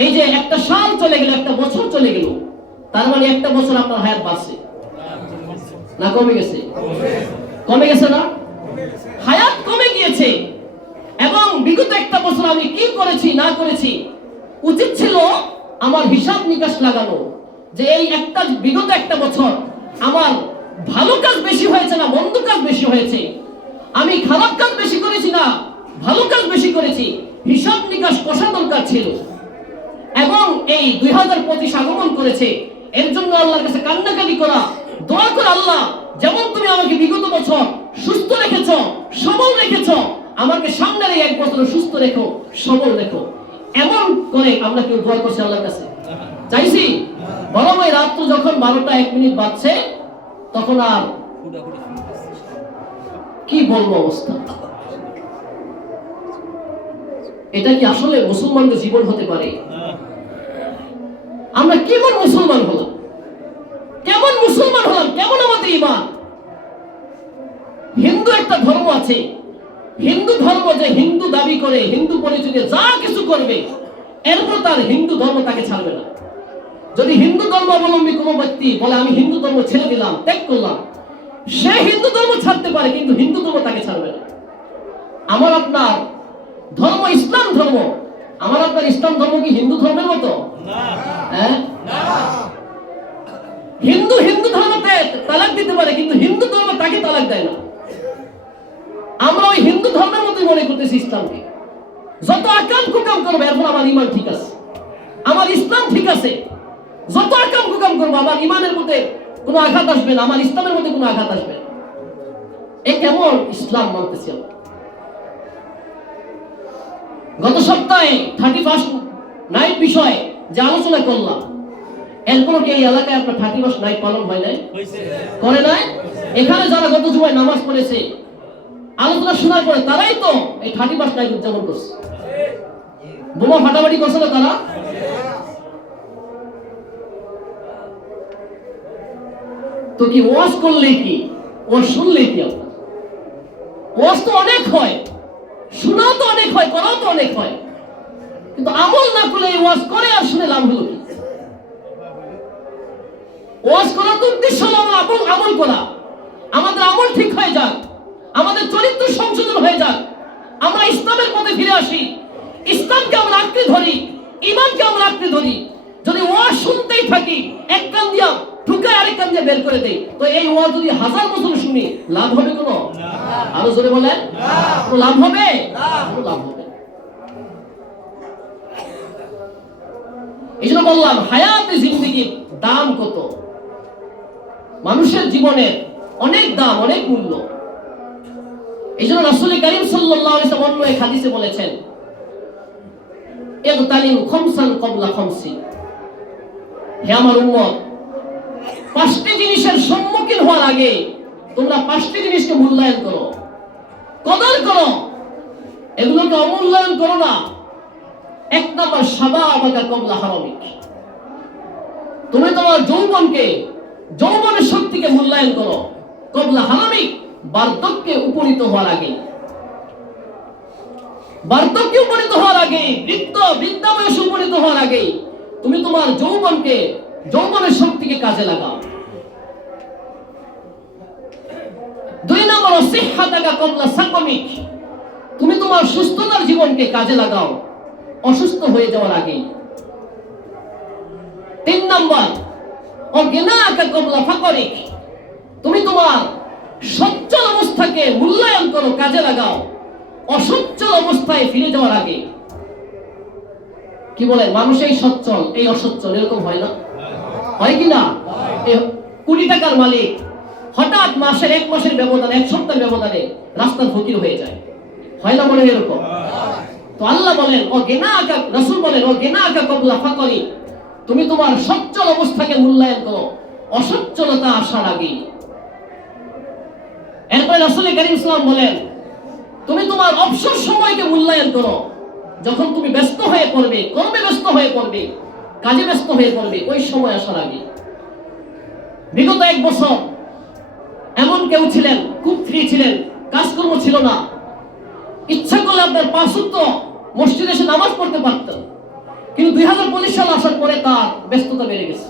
এই যে একটা সাল চলে গেল, একটা বছর চলে গেল, তার মানে একটা বছর আপনার হায়াত বাড়ছে না কমে গেছে? কমে গেছে না? হায়াত কমে গিয়েছে। এবং বিগত একটা বছর আমি কি করেছি না করেছি, উচিত ছিল আমার হিসাব নিকাশ লাগানো, যে এই একটা বিগত একটা বছর আমার ভালো কাজ বেশি হয়েছে না মন্দ কাজ বেশি হয়েছে, আমি খারাপ কাজ বেশি করেছি না ভালো কাজ বেশি করেছি, হিসাব নিকাশ কষা দরকার ছিল। এবং এই 2025 আগমন করেছে, এর জন্য আল্লাহর কাছে কান্নাকাটি করা, দোয়া করা, আল্লাহ যেমন তুমি আমাকে বিগত বছর সুস্থ রেখেছ, সবল রেখেছ, আমাকে সামনের এই এক বছর সুস্থ রেখো, সবল রেখো। এমন করে আমরা কেউ দোয়া করছি আল্লাহর কাছে? চাইছি? বরং ওই রাত্র যখন 12টা 1 মিনিট বাজছে তখন আর কি বলবো অবস্থা। এটা কি আসলে মুসলমানদের জীবন হতে পারে? আমরা কেমন মুসলমান হলাম, কেমন মুসলমান হলাম, কেমন আমাদের ঈমান? হিন্দু একটা ধর্ম আছে, হিন্দু ধর্ম যে হিন্দু দাবি করে, হিন্দু পরিচয়ে যা কিছু করবে, এরপর তার হিন্দু ধর্ম তাকে ছাড়বে না। যদি হিন্দু ধর্ম অবলম্বী কোনো ব্যক্তি বলে আমি হিন্দু ধর্ম ছেড়ে দিলাম, ত্যাগ করলাম, সে হিন্দু ধর্ম ছাড়তে পারে কিন্তু হিন্দু ধর্ম তাকে ছাড়বে না। আমার আপনার ধর্ম ইসলাম ধর্ম, আমার আপনার ইসলাম ধর্ম কি হিন্দু ধর্মের মতো? হ্যাঁ, হিন্দু হিন্দু ধর্মতে তালাক দিতে পারে কিন্তু হিন্দু ধর্ম তাকে তালাক দেয় না। আমরা ওই হিন্দু ধর্মের মতোই মনে করতেছি ইসলামকে। যত আকাম কুকাম করবো এরপর আমার ইমান ঠিক আছে, আমার ইসলাম ঠিক আছে। যত আকাম কুকাম করবো আমার ইমানের মধ্যে কোনো আঘাত আসবে না, আমার ইসলামের মধ্যে কোনো আঘাত আসবে না। এ কেমন ইসলাম মানতেছি আমরা? গত সপ্তাহে 31st নাইট বিষয়ে যে আলোচনা করলাম, এরপর কি এই এলাকায় আপনার 31st নাইট পালন হয় নাই? করে নাই? এখানে যারা গত জুমায় নামাজ পড়েছে, আলোচনা শোনার পরে তারাই তো এই 31st নাইট উদযাপন করছে। বোমা ফাটাফাটি করছে না তারা? তো কি ওয়াজ করলে কি, ওয়াজ শুনলে কি? আপনার ওয়াজ তো অনেক হয়, শোনাও তো অনেক হয়, করাও তো অনেক হয়, কিন্তু আমল না করলে এই ওয়াজ করে আর শুনে লাভ হলো কি? ওয়াজ করার তো উদ্দেশ্য হলো আমল করা, আমাদের আমল ঠিক হয়ে যাক, আমাদের চরিত্র সংশোধন হয়ে যাক, আমরা ইসলামের পথে ফিরে আসি, ইসলামকে আমরা আঁকড়ে ধরি, ঈমানকে আমরা আঁকড়ে ধরি। যদি ওয়াজ শুনতেই থাকি, এক কান দিয়া ঢুকায় আরেক কান দিয়ে বের করে দেই, তো এই ওয়াজ যদি 1000 বছর শুনি লাভ হবে কোনো? আরো জোরে বলেন, লাভ হবে? লাভ হবে। এই জন্য বললাম হায়াতে জিন্দেগির দাম কত। মানুষের জীবনের অনেক দাম, অনেক মূল্য। এই জন্য রাসূল কারীম সাল্লাল্লাহু আলাইহি ওয়াসাল্লাম অন্য এক হাদিসে বলেছেন, ইগতানিম খামসান ক্বাবলা খামসি। হে আমার উম্মত, 5টি জিনিসের সম্মুখীন হওয়ার আগে তোমরা 5টি জিনিসকে মূল্যায়ন করো, কদর করো, এগুলোকে অমূল্যায়ন করো না। 1 নম্বর শাবাবাকা ক্বাবলা হারামিক। তুমি তোমার যৌবনের শক্তিকে মূল্যায়ন করো ক্বাবলা হারামিক, বার্ধক্যে উপনীত হওয়ার আগে। বার্ধক্যে উপনীত হওয়ার আগে, বৃদ্ধা বয়সে উপনীত হওয়ার আগে তুমি তোমার যৌবনের শক্তিকে কাজে লাগাও। 2 নম্বর সিহহাতাকা ক্বাবলা সাকমিক। তুমি তোমার সুস্থতার জীবনকে কাজে লাগাও অসুস্থ হয়ে যাওয়ার আগে। 3 নম্বর গিনাকা ক্বাবলা ফাকরিক। তুমি তোমার সচ্ছল অবস্থাকে মূল্যায়ন করো, কাজে লাগাও অসচ্ছল অবস্থায় ফিরে যাওয়ার আগে। কি বলে মানুষ এই সচ্ছল এই অসচ্ছল এরকম হয় না? হয় কি না? কোটি টাকার মালিক হঠাৎ এক মাসের ব্যবধানে, 1 সপ্তাহের ব্যবধানে রাস্তার ফকির হয়ে যায়, হয় না? মনে হয় এরকম। তো আল্লাহ বলেন রাসূল বলেন গিনাকা ক্বাবলা ফাকরি। তুমি তোমার সচ্ছল অবস্থাকে মূল্যায়ন করো অসচ্ছলতা আসার আগে। এরপরে রাসূল কারীম সাল্লাল্লাহু আলাইহি ওয়াসাল্লাম বলেন, তুমি তোমার অবসর সময়কে মূল্যায়ন করো। যখন তুমি ব্যস্ত হয়ে পড়বে, কর্মে ব্যস্ত হয়ে পড়বে, কাজে ব্যস্ত হয়ে পড়বে, ওই সময় আসার আগে। বিগত 1 বছর এমন কেউ ছিলেন, খুব ফ্রি ছিলেন, কাজকর্ম ছিল না, ইচ্ছা করলে আপনার 5 ওয়াক্ত মসজিদে এসে নামাজ পড়তে পারতেন। কিন্তু 2025 সাল আসার পরে তার ব্যস্ততা বেড়ে গেছে।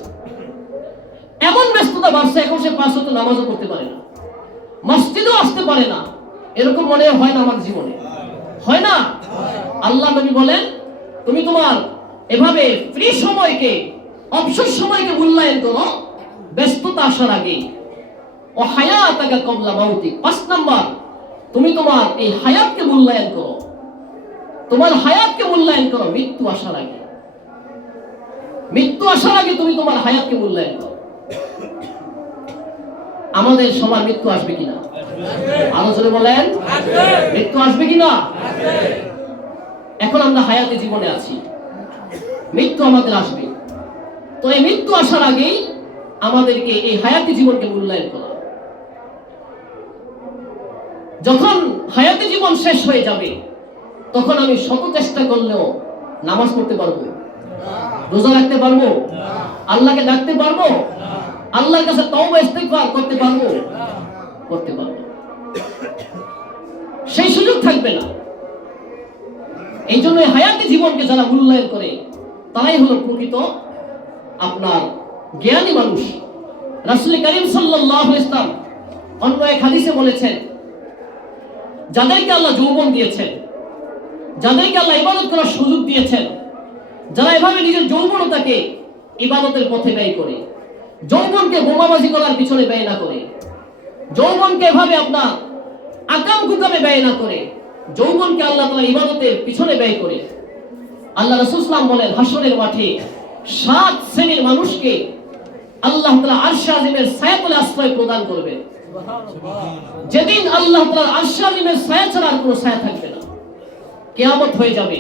এমন ব্যস্ততা বাড়ছে, এখন সে 5 ওয়াক্ত নামাজও পড়তে পারে না, মসজিদেও আসতে পারে না। এরকম মনে হয় না আমার জীবনে? হয় না? আল্লাহ নবী বলেন, তুমি তোমার এভাবে ফ্রি সময়কে, অবসর সময়কে মূল্যায়ন করো ব্যস্ততা আসার আগে। ও হায়াতাকা ক্বাবলা মাউতিক। 5 নাম্বার, তুমি তোমার এই হায়াতকে মূল্যায়ন করো, তোমার হায়াতকে মূল্যায়ন করো মৃত্যু আসার আগে। মৃত্যু আসার আগে তুমি তোমার হায়াতকে মূল্যায়ন করো। আমাদের সবার মৃত্যু আসবে কিনা? আরো জোরে বলেন, মৃত্যু আসবে কিনা? এখন আমরা হায়াতে জীবনে আছি, মৃত্যু আমাদের আসবে। তো এই মৃত্যু আসার আগেই আমাদেরকে এই হায়াতে জীবনকে মূল্যায়ন করা। যখন হায়াতে জীবন শেষ হয়ে যাবে, তখন আমি শত চেষ্টা করলেও নামাজ পড়তে পারবো, রোজা রাখতে পারবো, আল্লাহকে ডাকতে পারবো, আল্লাহর কাছে তওবা ইস্তিগফার করতে পারবো? সেই সুযোগ থাকবে না। এই জন্য হায়াতে জীবনকে যারা মূল্যায়ন করে তারাই হলো প্রকৃত আপনার জ্ঞানী মানুষ। রাসূল কারীম সাল্লাল্লাহু আলাইহি ওয়াসাল্লাম অন্য এক হাদিসে বলেছেন, যাদেরকে আল্লাহ যৌবন দিয়েছেন, যাদেরকে আল্লাহ ইবাদত করার সুযোগ দিয়েছেন, যারা এভাবে নিজের যৌবনতাকে ইবাদতের পথে ব্যয় করে, যৌবনকে বোমাবাজি করার পিছনে ব্যয় না করে, যৌবনকে এভাবে আপনার আকাম কুকামে ব্যয় না করে, যৌবনকে আল্লাহ তাআলা ইবাদতের পিছনে ব্যয় করে, আল্লাহ রাসূল সাল্লাল্লাহু আলাইহি ওয়াসাল্লাম বলেন, হাসরের মাঠে 7 শ্রেণীর মানুষকে আল্লাহ তাআলা আরশ আজিমের ছায়াতলে আশ্রয় প্রদান করবেন। যেদিন আল্লাহ তাআলা আরশ আজিমের ছায়া ছাড়া আর কোনো ছায়া থাকবে না, কিয়ামত হয়ে যাবে,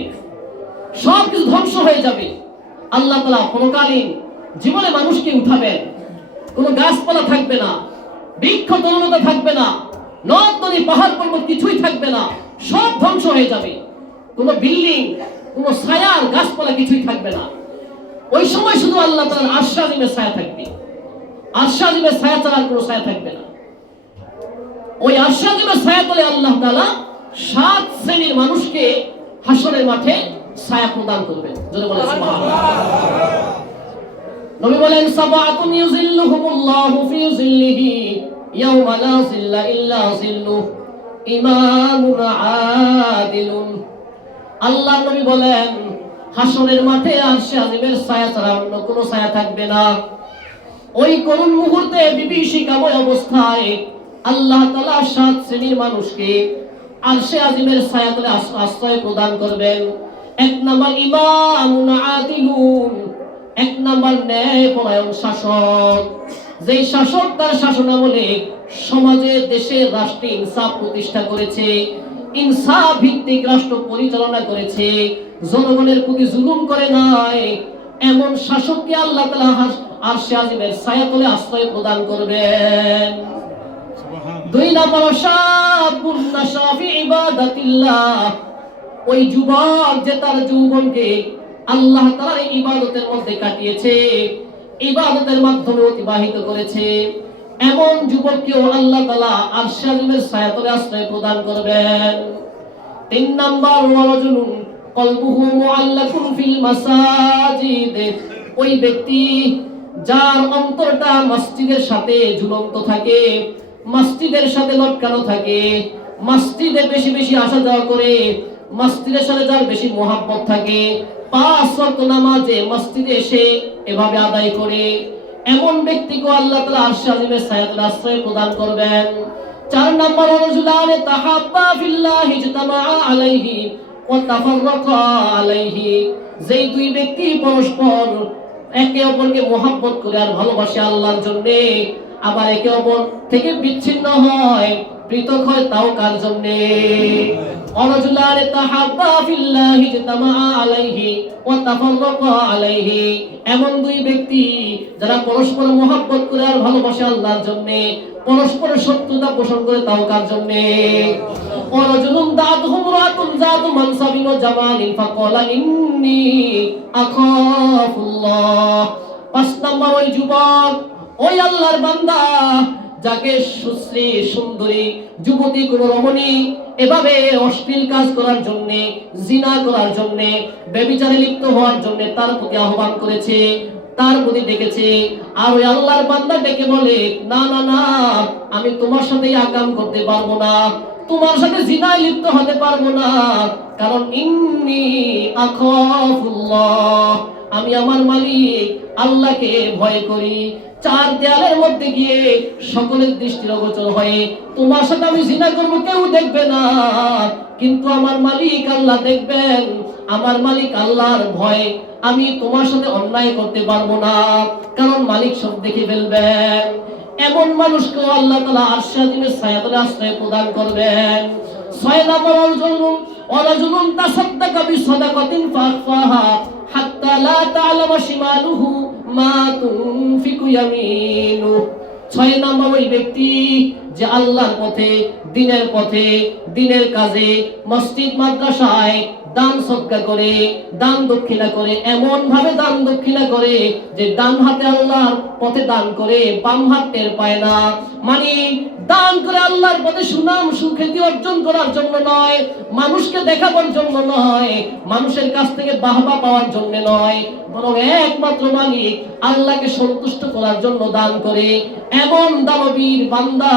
সব কিছু ধ্বংস হয়ে যাবে। আল্লাহ তাআলা পরকালীন জীবনে মানুষকে উঠাবেন, কোনো গাছপালা থাকবে না, বৃক্ষ তরুণতা থাকবে না, নদ নদী পাহাড় পর্বত কিছুই থাকবে না, সব ধ্বংস হয়ে যাবে। কোনো বিল্ডিং, কোনো ছায়ার গাছপালা কিছুই থাকবে না। ওই সময় শুধু আল্লাহ তাআলার আরশ আজিমের ছায়া থাকবে, আরশ আজিমের ছায়া ছাড়া আর কোনো ছায়া থাকবে না। ওই আরশ আজিমের ছায়া তলে আল্লাহ তাআলা 7 শ্রেণীর মানুষকে হাসরের মাঠে ছায়া প্রদান করবেন। জোরে বলেন সুবহানাল্লাহ। নবী বলেন, সাবাতুন ইউযিল্লুহুমুল্লাহু ফি যিল্লিহি ইয়াওমা লা যিল্লা ইল্লা যিল্লুহ, ইমামুন আদিলুন। আল্লাহর নবী বলেন, হাসরের মাঠে আরশ আজিমের ছায়া ছাড়া অন্য কোনো ছায়া থাকবে না। ওই করুণ মুহূর্তে বিভীষিকাময় অবস্থায় আল্লাহ তাআলা 7 শ্রেণীর মানুষকে আরশ আজিমের ছায়াতলে আশ্রয় প্রদান করবেন। 1 নাম্বার ইমামুন আদিলুন, এক নাম্বার ন্যায়পরায়ণ শাসক। যেই শাসক তার শাসনামলে সমাজে, দেশে, রাষ্ট্রে ইনসাফ প্রতিষ্ঠা করেছে, ইনসাফ ভিত্তিক রাষ্ট্র পরিচালনা করেছে, জনগণের প্রতি জুলুম করে নাই, এমন শাসককে আল্লাহ তাআলা আরশে আজিমের ছায়াতলে আশ্রয় প্রদান করবেন। দুই নাম্বার, শাবুন নাশা ফি ইবাদাতিল্লাহ। ওই যুবক যে তার যৌবনকে আল্লাহ তাআলার ইবাদতের মধ্যে কাটিয়েছে, ইবাদতের মাধ্যমে অতিবাহিত করেছে, এমন যুবককেও আল্লাহ তাআলা আরশে আজিমের ছায়াতলে আশ্রয় প্রদান করবেন। তিন নাম্বার, ওয়ারাজুলুন কলবুহু মুআল্লাকুন ফিল মাসাজিদ। ওই ব্যক্তি যার অন্তরটা মসজিদের সাথে ঝুলন্ত থাকে, মসজিদের সাথে লটকানো থাকে, মসজিদে বেশি বেশি আসা যাওয়া করে, মসজিদের সাথে যার বেশি মোহাব্বত থাকে, 5 ওয়াক্ত নামাজে মসজিদে এসে এভাবে আদায় করে, এমন ব্যক্তিকে আল্লাহ তাআলা আরশে আজিমের ছায়াতলে আশ্রয় প্রদান করবেন। 4 নাম্বার, রাজুলানে তাহাব্বা ফিল্লাহি ইজতামাআ আলাইহি ওয়া তাফাররাকা আলাইহি। যেই দুই ব্যক্তি পরস্পর একে অপরকে মোহাব্বত করে আর ভালোবাসে আল্লাহর জন্য, আবার একে অপর থেকে বিচ্ছিন্ন হয়, পৃথক হয়, তাও কার জন্য? রাজুলানে তাহাব্বা ফিল্লাহি ইজতামাআ আলাইহি ওয়া তাফাররাকা আলাইহি। এমন দুই ব্যক্তি যারা পরস্পর মোহাব্বত করে আর ভালোবাসে আল্লাহর জন্য, পরস্পর শত্রুতা পোষণ করে, তাও কার জন্য? ওয়ারাজুলুন দাআতহু ইমরাতুন যাতু মানসাবিন ওয়া জামালিন ফাকালা ইন্নী আখাফুল্লাহ। 5 নাম্বার, ওই যুবক, ওই আল্লাহর বান্দা যাকে সুশ্রী সুন্দরী যুবতী কোন রমণী এভাবে অশ্লীল কাজ করার জন্য, জিনা করার জন্য, ব্যভিচারে লিপ্ত হওয়ার জন্য তার প্রতি আহ্বান করেছে, তার প্রতি ডেকেছে, আর ওই আল্লাহর বান্দা ডেকে বলে, না না না, আমি তোমার সাথে আকাম করতে পারবো না, তোমার সাথে জিনায় লিপ্ত হতে পারবো না, কারণ ইন্নী আখাফুল্লাহ, আমি আমার মালিক আল্লাহকে ভয় করি। 4 দেয়ালের মধ্যে গিয়ে সকলের দৃষ্টির অগোচর হয়ে তোমার সাথে আমি জিনা করব, কেউ দেখবে না, কিন্তু আমার মালিক আল্লাহ দেখবেন। আমার মালিক আল্লাহর ভয়ে আমি তোমার সাথে অন্যায় করতে পারবো না, কারণ মালিক সব দেখে ফেলবেন। এমন মানুষকে আল্লাহ তাআলা আরশে আজিমের ছায়াতলে আশ্রয় প্রদান করবেন। 6 নাম্বার, ওয়ারাজুলুন তাসাদ্দাকা বিসাদাকাতিন ফাখফাহা হাত্তা লা তা'লামা শিমালুহু মা তুনফিকু ইয়ামিনু। 6 নাম্বার, ওই ব্যক্তি যে আল্লাহর পথে, দিনের কাজে, মসজিদ মাদ্রাসায় দান সদকা করে, দান দক্ষিণা করে, এমন ভাবে দান দক্ষিণা করে যে ডান হাতে আল্লাহর পথে দান করে, বাম হাত টের পায় না। মানে দান করে আল্লাহর পথে সুনাম সুখ্যাতি অর্জন করার জন্য নয়, মানুষকে দেখাবার জন্য নয়, মানুষের কাছ থেকে বাহবা পাওয়ার জন্য নয়, বরং একমাত্র মালিক আল্লাহকে সন্তুষ্ট করার জন্য দান করে। এমন দানবীর বান্দা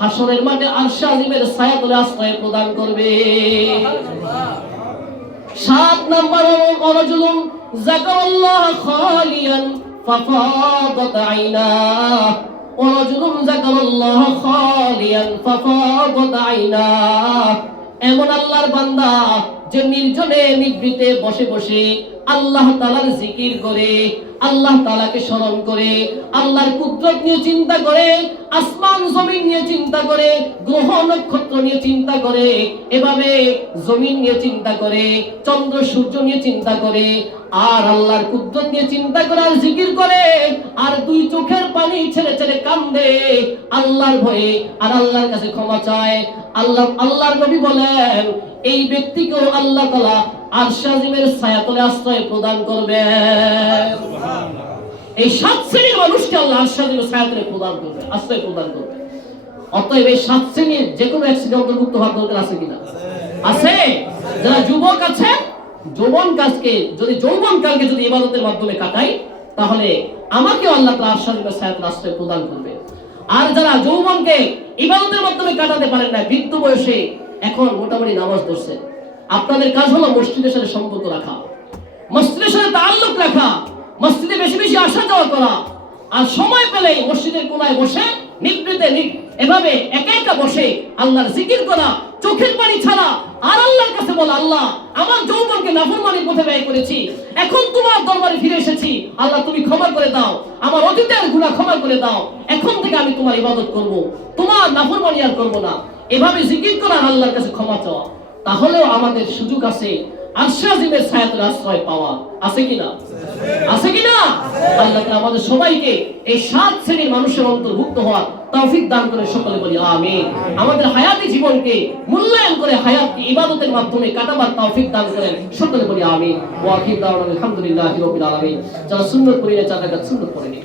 হাসরের মাঠে আরশে আজিমের ছায়াতলে আশ্রয় প্রদান করবে। 7 নাম্বার, রাজুলুন যাকারাল্লাহ খালিয়ান ফাফাদাত আইনাহ। রাজুলুন যাকারাল্লাহ খালিয়ান ফাফাদাত আইনাহ। এমন আল্লাহর বান্দা যে নির্জনে নিভৃতে বসে বসে আল্লাহ তাআলার জিকির করে, আল্লাহ তাআলাকে স্মরণ করে, আল্লাহর কুদরত নিয়ে চিন্তা করে, আসমান জমিন নিয়ে চিন্তা করে, গ্রহ নক্ষত্র নিয়ে চিন্তা করে, এভাবে জমিন নিয়ে চিন্তা করে, চন্দ্র সূর্য নিয়ে চিন্তা করে, আর আল্লাহর কুদরত নিয়ে চিন্তা করে আর জিকির করে, আর 2 চোখের পানি ছেড়ে ছেড়ে কান্দে আল্লাহর ভয়ে, আর আল্লাহর কাছে ক্ষমা চায়। আল্লাহর নবী বলেন, এই ব্যক্তিকেও আল্লাহ তাআলা আরশে আজিমের ছায়াতলে আশ্রয় প্রদান করবেন। এই 7 শ্রেণীর মানুষকে আল্লাহ আরশে আজিমের ছায়াতলে প্রদান করবে, আশ্রয় প্রদান করবে। অতএব এই 7 শ্রেণীর যে কোনো এক শ্রেণীর অন্তর্ভুক্ত হওয়ার দরকার আছে কিনা? আছে। যারা যুবক আছেন, যৌবনকালকে যদি ইবাদতের মাধ্যমে কাটাই, তাহলে আমাকেও আল্লাহ তাআলা আরশে আজিমের ছায়াতলে আশ্রয় প্রদান করবে। আর যারা যৌবনকে ইবাদতের মাধ্যমে কাটাতে পারেন না, বৃদ্ধ বয়সে এখন মোটামুটি নামাজ ধরছে, আপনাদের কাজ হলো মসজিদের সাথে সম্পর্ক রাখা, মসজিদের সাথে তাআল্লুক রাখা, মসজিদে বেশি বেশি আসা যাওয়া করা, আর সময় পেলে মসজিদের কোনায় বসে নিভৃতে এভাবে একা একা বসে আল্লাহর জিকির করা, চোখের পানি ছাড়া আর আল্লাহর কাছে বলো, আল্লাহ আমার যৌবনকে নাফরমানির পথে ব্যয় করেছি, এখন তোমার দরবারে ফিরে এসেছি, আল্লাহ তুমি ক্ষমা করে দাও, আমার অতীতের গুনাহ ক্ষমা করে দাও, এখন থেকে আমি তোমার ইবাদত করব, তোমার নাফরমানি আর করব না। এভাবে জিকির করা, আল্লাহর কাছে ক্ষমা চাওয়া, তাহলেও আমাদের সুযোগ আছে আরশে আজিমের ছায়াতলে আশ্রয় পাওয়া। আছে কিনা? আছে কিনা? আল্লাহ তাআলা আমাদের সবাইকে এই 7 শ্রেণীর মানুষের অন্তর্ভুক্ত হওয়ার তৌফিক দান করে, সকলে বলি আমিন। আমাদের হায়াতি জীবনকে মূল্যায়ন করে হায়াতকে ইবাদতের মাধ্যমে কাটাবার তৌফিক দান করেন, সকলে বলি আমিন। ওয়া আখির দাওয়ানা আলহামদুলিল্লাহি রাব্বিল আলামিন। যারা সুন্নাত পড়ে না, যারা সুন্নাত পড়েনি।